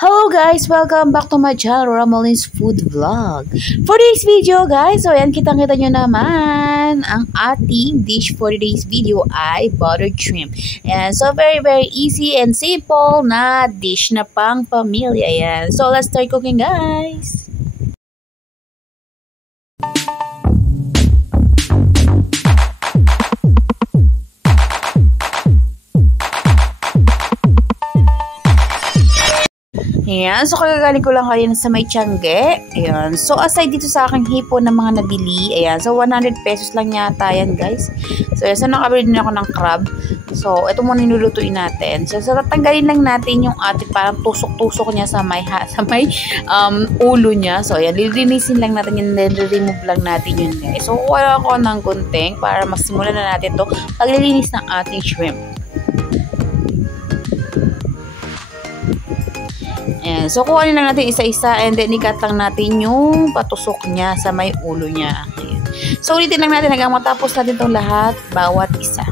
Hello guys! Welcome back to my channel, Ramolin's Food Vlog. For today's video guys, so ayan, kitang-kita nyo naman, ang ating dish for today's video ay buttered shrimp. And so very easy and simple na dish na pang pamilya. Ayan. So let's start cooking guys! Ayan, so kagagaling ko lang kanina sa may Tiangge. Ayan, so aside dito sa aking hipon ng mga nabili, ayan, so 100 pesos lang yata yan guys. So ayan, so nakabili din ako ng crab. So ito muna nilulutuin natin. So tatanggalin lang natin yung ating parang tusok-tusok niya sa may ulo niya. So ayan, lilinisin lang natin yun, remove lang natin yun guys. So kuha ako ng gunting para masimulan na natin to paglilinis ng ating shrimp. Ayan. So, kuhanin lang natin isa-isa and then ikat lang natin yung patusok niya sa may ulo niya. Ayan. So, ulitin lang natin hanggang matapos natin itong lahat, bawat isa.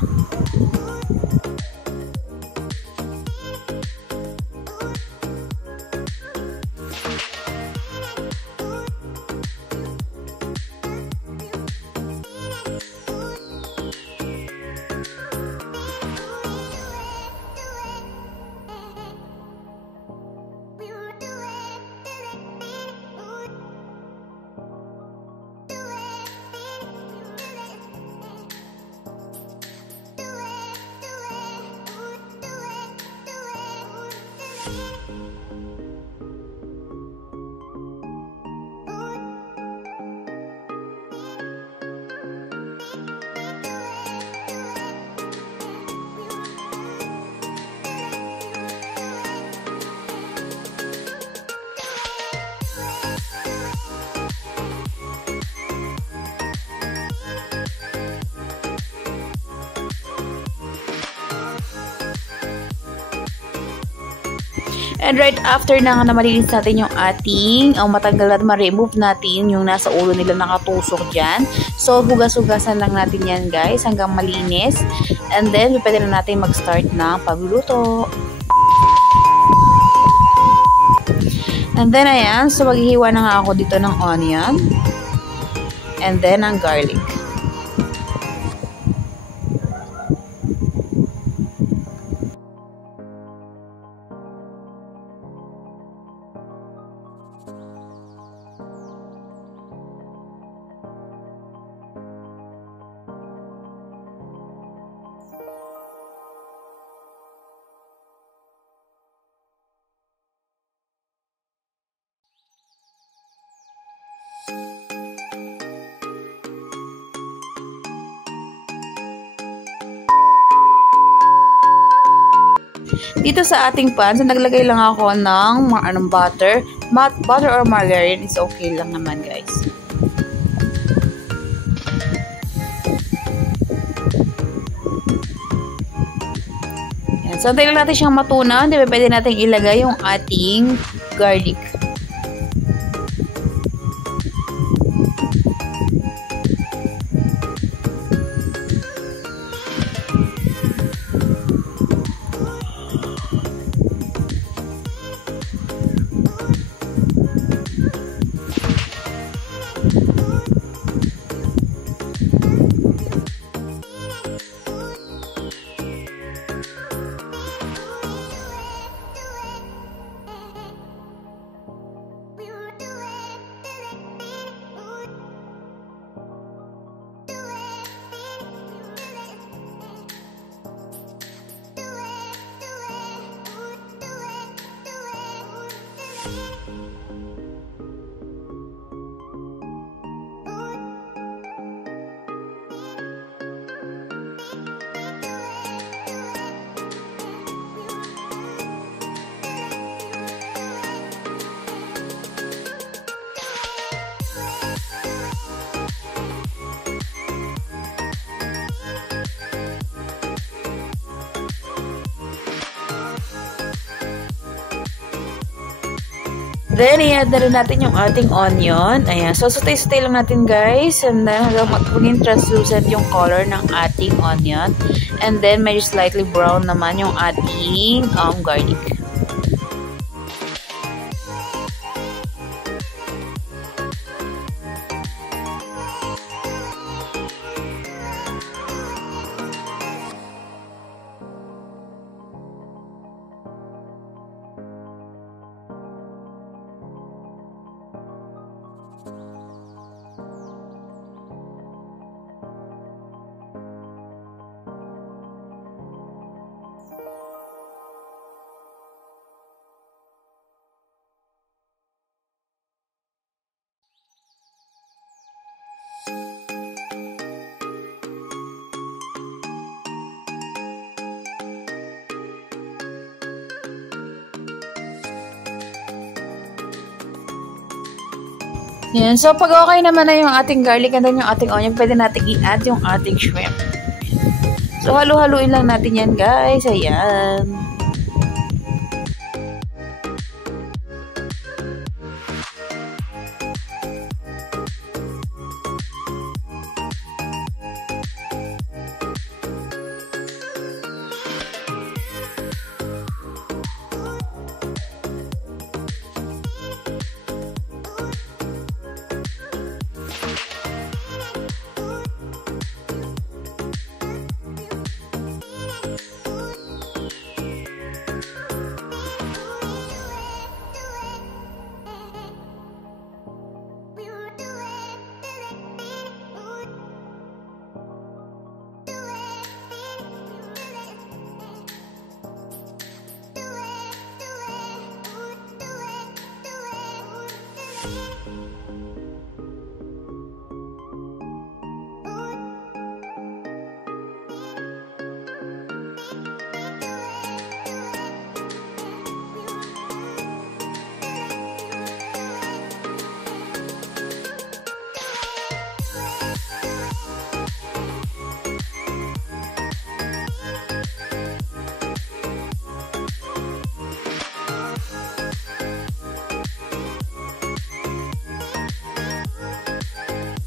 And right after na malinis natin yung ating, matanggal at ma-remove natin yung nasa ulo nila nakatusok dyan. So, hugas-hugasan lang natin yan guys hanggang malinis. And then, pwede na natin mag-start ng pagluluto. And then, ayan. So, maghihiwa na nga ako dito ng onion. And then, ang garlic. Dito sa ating pan, so naglagay lang ako ng butter. Butter or margarine is okay lang naman guys. Yan. So, antayin lang natin siyang matunaw. Di ba pwede natin ilagay yung ating garlic. Then, i-add na rin natin yung ating onion. Ayan. So, sutay-sutay lang natin, guys. And then, hanggang maging translucent yung color ng ating onion. And then, medyo slightly brown naman yung ating garlic. Yan. So, pag okay naman na yung ating garlic and then yung ating onion, pwede natin i-add yung ating shrimp. So, halu-haluin lang natin yan, guys. Ayan.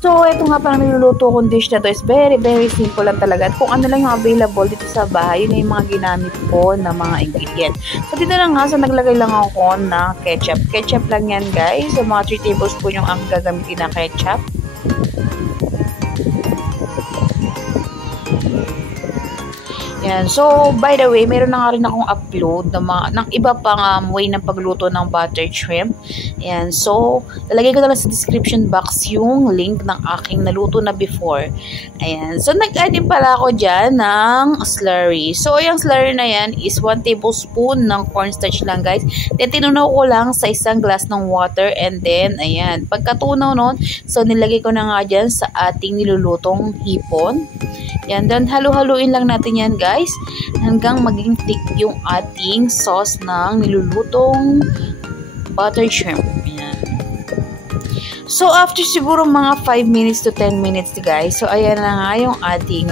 So, ito nga parang niluluto kong dish na to is very, very simple lang talaga. At kung ano lang yung available dito sa bahay, yun na yung mga ginamit ko na mga ingredient. So, dito na nga, so naglagay lang ako ng ketchup. Ketchup lang yan, guys. So, mga 3 tablespoon yung ang gagamitin na ketchup. Yan. So, by the way, meron na nga rin akong upload ng iba pang way ng pagluto ng buttered shrimp. Yan. So, lalagay ko na lang sa description box yung link ng aking naluto na before. Ayan. So, nag-add din pala ako dyan ng slurry. So, yung slurry na yan is 1 tablespoon ng cornstarch lang, guys. Then, tinunaw ko lang sa isang glass ng water. And then, ayan. Pagkatunaw nun, so, nilagay ko na nga dyan sa ating nilulutong hipon. Yan. Then, halu-haluin lang natin yan, guys, hanggang maging thick yung ating sauce ng nilulutong buttered shrimp. Yan. So, after siguro mga 5 minutes to 10 minutes, guys, so, ayan na nga yung ating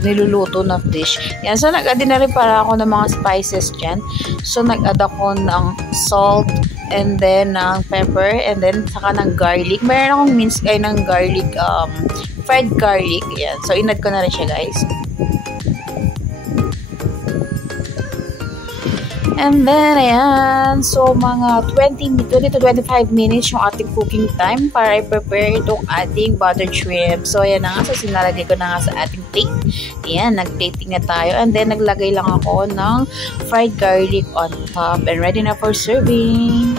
niluluto na fish. Yan. So, nag-add na rin para ako ng mga spices dyan. So, nag-add ako ng salt, and then ng pepper, and then saka ng garlic. Meron akong minced ng garlic, fried garlic. Yan. So, in-add ko na rin siya, guys. And then, ayan. So, mga 20 to 25 minutes yung ating cooking time para i-prepare itong ating buttered shrimp. So, ayan na nga. So, sinalagay ko na nga sa ating plate. Ayan, nag-plating na tayo. And then, naglagay lang ako ng fried garlic on top. And ready na for serving.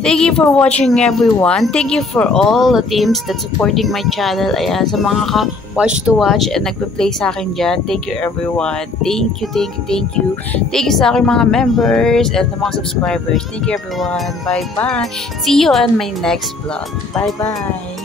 Thank you for watching, everyone. Thank you for all the teams that supporting my channel. Ayan, sa mga watch to watch and nagpe-play sa akin dyan. Thank you, everyone. Thank you, thank you, thank you. Thank you sa aking mga members and sa mga subscribers. Thank you, everyone. Bye-bye. See you on my next vlog. Bye-bye.